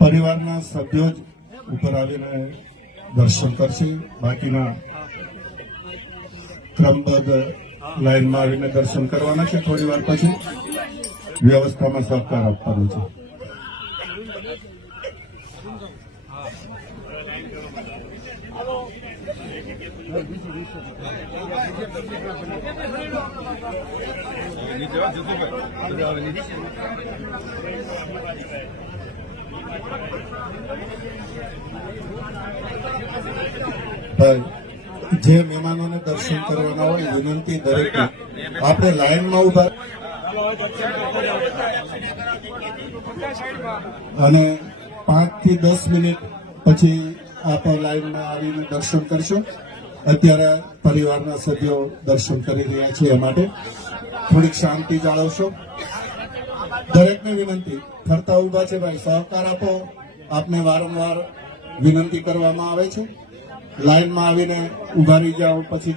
પરિવારના સભ્યો જ ઉપર આવીને દર્શન કરશે. બાકીના ક્રમબદ્ધ લાઈનમાં આવીને દર્શન કરવાના છે. થોડી વાર પછી વ્યવસ્થામાં સહકાર આપવાનો છે. જે મહેમાનોને દર્શન કરવાના હોય વિનંતી દરેક આપણે લાઈનમાં ઉભા અને 5 થી 10 મિનિટ પછી આપ લાઈનમાં આવીને દર્શન કરશો. અત્યારે પરિવારના સભ્યો દર્શન કરી રહ્યા છે, એ માટે થોડીક શાંતિ જાળવશો. દરેકને વિનંતી, ફરતા ઉભા છે ભાઈ, સહકાર આપો. આપને વારંવાર વિનંતી કરવામાં આવે છે. લાઈનમાં આવીને ઉભા રહી જાઓ, પછી